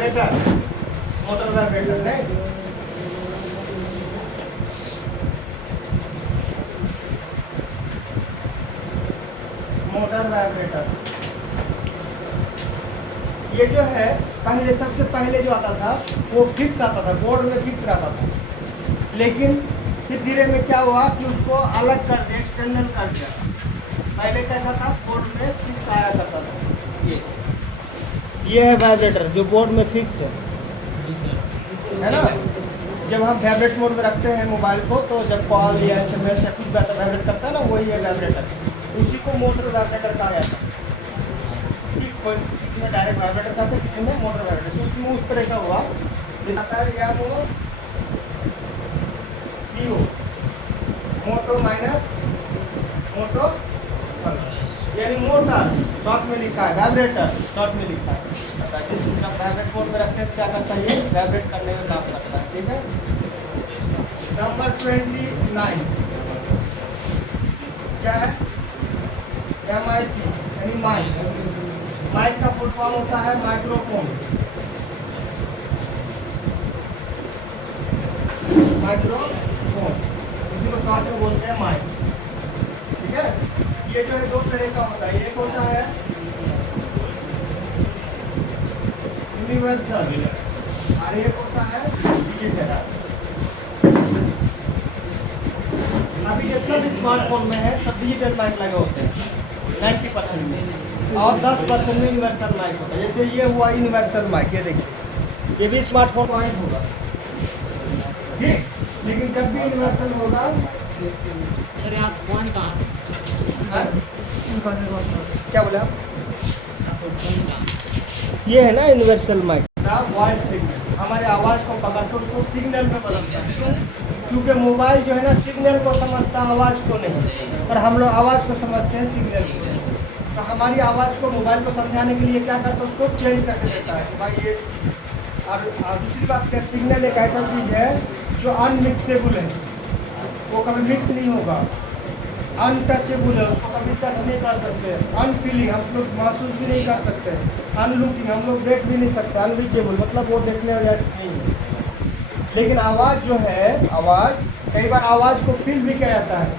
Vibrator, motor vibrator नहीं, motor vibrator. ये जो है पहले, सबसे पहले जो आता था वो फिक्स आता था, बोर्ड में फिक्स रहता था, लेकिन फिर धीरे में क्या हुआ कि उसको अलग कर दिया, एक्सटर्नल कर दिया। पहले कैसा था, बोर्ड में फिक्स आया करता था। ये है वाइब्रेटर जो बोर्ड में फिक्स है ना। जब हम वाइब्रेट मोड में रखते हैं मोबाइल को, तो जब कॉल या SMS या कुछ वाइब्रेट करता है ना, वही है वाइब्रेटर। उसी को मोटर वाइब्रेटर कहा जाता है। ठीक, कोई किसी में डायरेक्ट वाइब्रेटर कहते हैं, किसी में मोटर वाइब्रेटर। तो उसमें उस तरह का हुआ आता है, या वो मोटो माइनस मोटो, यानी मोटर शॉर्ट में लिखा है, वाइब्रेटर शॉर्ट में लिखा है। जिस वाइब्रेट मोड में रखते हैं क्या करता है, ये वाइब्रेट करने में काम करता है। ठीक है, नंबर 29 क्या है, MIC यानी माइक। माइक का फुल फॉर्म होता है माइक्रोफोन। माइक्रोफोन उसी को शॉर्ट में बोलते हैं माइक। ठीक है, ये जो है दो तरह का होता है, एक होता है यूनिवर्सल और एक होता है डिजिटल। अभी जितना भी स्मार्टफोन में है सब डिजिटल माइक लगे होते हैं 90% में, और 10% में यूनिवर्सल माइक होता है। जैसे ये हुआ यूनिवर्सल माइक, ये देखिए, ये भी स्मार्टफोन पॉइंट होगा, ठीक। लेकिन जब भी यूनिवर्सल होगा, सर आप फोन कहाँ, क्या बोले आप, ये है ना यूनिवर्सल माइक, वॉइस सिग्नल। हमारे आवाज़ को पकड़कर उसको सिग्नल में बदलता है। क्यों? क्योंकि मोबाइल जो है ना सिग्नल को समझता है, आवाज़ को नहीं, और हम लोग आवाज़ को समझते हैं सिग्नल को। तो हमारी आवाज़ को मोबाइल को समझाने के लिए क्या करता है, उसको चेंज करके देता है कि भाई ये। और दूसरी बात क्या, सिग्नल एक ऐसा चीज़ है जो अनमिक्सेबल है, वो कभी मिक्स नहीं होगा। अनटचेबल है, उसको कभी टच नहीं कर सकते। अनफीलिंग, हम लोग महसूस भी नहीं कर सकते। अनलुकिंग, हम लोग देख भी नहीं सकते। अनरीचेबल मतलब वो देखने वाला नहीं है। लेकिन आवाज़ जो है, आवाज़ कई बार आवाज़ को फील भी किया जाता है।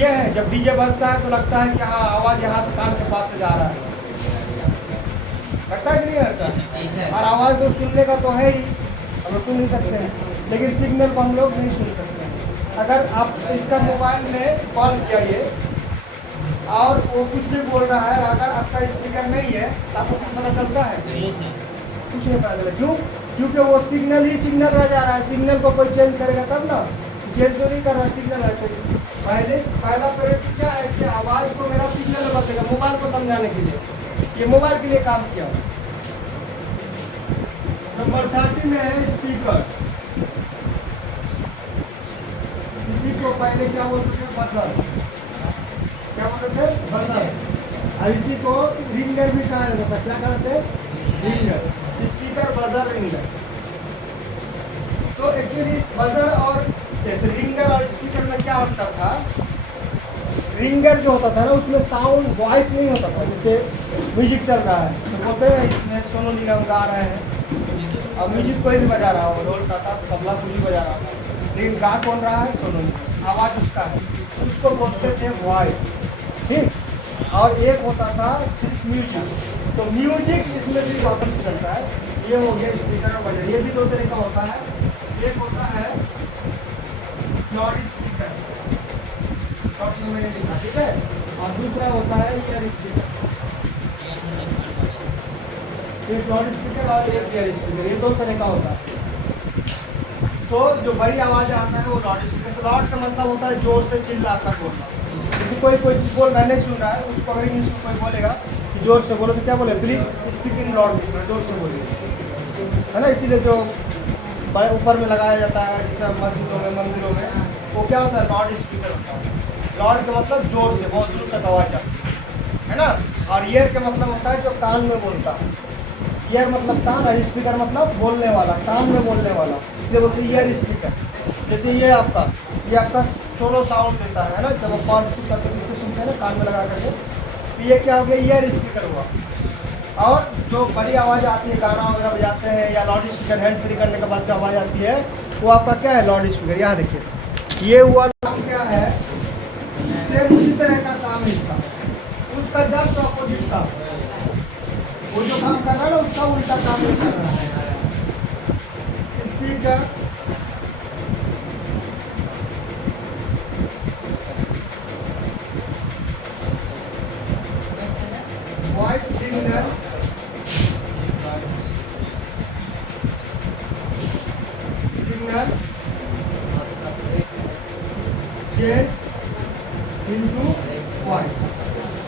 ये है जब डीजे बजता है तो लगता है कि हाँ आवाज़ यहाँ से कान के पास से जा रहा है, लगता है कि नहीं लगता। और आवाज़ को सुनने का तो है ही, हम लोग सुन नहीं सकते हैं, लेकिन सिग्नल को हम लोग नहीं सुन सकते। अगर आप इसका मोबाइल में कॉल किया ये और वो कुछ भी बोल रहा है, अगर आपका स्पीकर नहीं है तो आपको कुछ पता चलता है, कुछ नहीं पता चलता। क्यों? क्योंकि वो सिग्नल ही सिग्नल रह जा रहा है। सिग्नल को कोई चेंज करेगा तब ना, चेंज तो नहीं कर रहा है, सिग्नल है। पहला प्रायोरिटी क्या है कि आवाज़ को मेरा सिग्नल बदलेगा मोबाइल को समझाने के लिए, ये मोबाइल के लिए काम किया। नंबर 30 में है स्पीकर। इसी को पहले क्या बोलते थे, बजर। क्या बोलते थे, बजर। और इसी को रिंगर भी कहा जाता था। क्या कहते थे, रिंगर। Speaker, buzzer, ringer. तो एक्चुअली बजर और जैसे रिंगर और स्पीकर में क्या अंतर था, रिंगर जो होता था ना उसमें साउंड वॉइस नहीं होता था। जैसे म्यूजिक चल रहा है तो बोलते हैं इसमें सोनू निगम गा रहे हैं, और म्यूजिक कोई भी बजा रहा हो, ढोल का साथ तबला कुछ भी बजा रहा हो, लेकिन गा कौन रहा है, सोनू निगम, आवाज़ उसका है, उसको बोलते थे वॉइस। ठीक, और एक होता था सिर्फ म्यूजिक। तो म्यूजिक इसमें सिर्फ ऑप्शन चलता है। ये हो गया स्पीकर और बजर। ये भी दो तरह का होता है, एक होता है लाउड स्पीकर, शॉर्ट में मैंने लिखा, ठीक है, और दूसरा होता है ईयर स्पीकर। एक लाउड स्पीकर और एक ईयर स्पीकर, ये दो तरह का होता है। तो जो बड़ी आवाज़ आता है वो लाउड स्पीकर से। लाउड का मतलब होता है जोर से चिल्लाकर बोलना। जैसे कोई चीज़ बोल रहा है, नहीं सुन रहा है, उसको अगर इंग्लिश में कोई बोलेगा कि जोर से बोलो तो क्या बोले, प्लीज स्पीक इन लाउड, जोर से बोलिए, है ना। इसीलिए जो ऊपर में लगाया जाता है जैसे मस्जिदों में, मंदिरों में, वो क्या होता है, लाउड स्पीकर होता है। लाउड का मतलब जोर से, बहुत दूर तक आवाज़ जाती है ना। और ईयर का मतलब होता है जो कान में बोलता है। ईयर मतलब कान, और स्पीकर मतलब बोलने वाला, कान में बोलने वाला, इसलिए बोलते हैं ईयर स्पीकर। जैसे ये आपका सोलो साउंड देता है ना, जब आप कॉल रिसीव करते हैं इससे सुनते हैं ना कान में लगा करके, तो ये क्या हो गया, ईयर स्पीकर हुआ। और जो बड़ी आवाज़ आती है, गाना वगैरह बजाते हैं या लाउड स्पीकर हैंड फ्री करने के बाद जो आवाज़ आती है वो आपका क्या है, लाउड स्पीकर। यहाँ देखिए ये हुआ काम क्या है, सेम उसी तरह का काम है इसका, उसका जस्ट ऑपोजिट काम, वो जो काम कर रहा है ना उसका उल्टा काम ये कर रहा है। Speaker voice signal signal change into voice,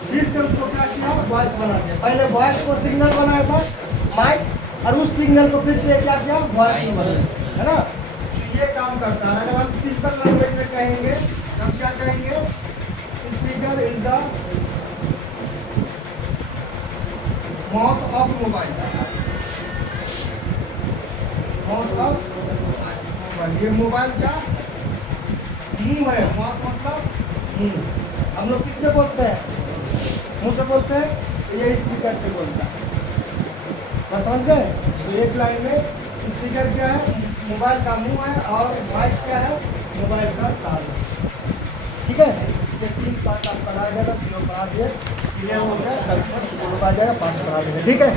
फिर से उसको क्या किया, वॉइस बना दिया। पहले वॉइस को सिग्नल बनाया था माइक, और उस सिग्नल को फिर से क्या किया, वॉइस में बदल दिया, है ना। तो ये काम करता है। अगर हम सिंपल लैंग्वेज में कहेंगे हम क्या कहेंगे, speaker is the mouth of mobile, mouth of mobile, ये मोबाइल का मुंह है, माउथ मतलब मुंह। हम लोग किससे बोलते हैं, मुंह से बोलते हैं, तो ये स्पीकर से बोलता है। बस समझ गए। तो एक लाइन में स्पीकर क्या है, मोबाइल का मुंह है, और माइक क्या है, मोबाइल का तार है। ठीक है, ये 3 पार्ट आप पढ़ा जाएगा, तीनों पढ़ा दिए, क्लियर हो गया, कल से आ जाएगा, पास करा देंगे। ठीक है।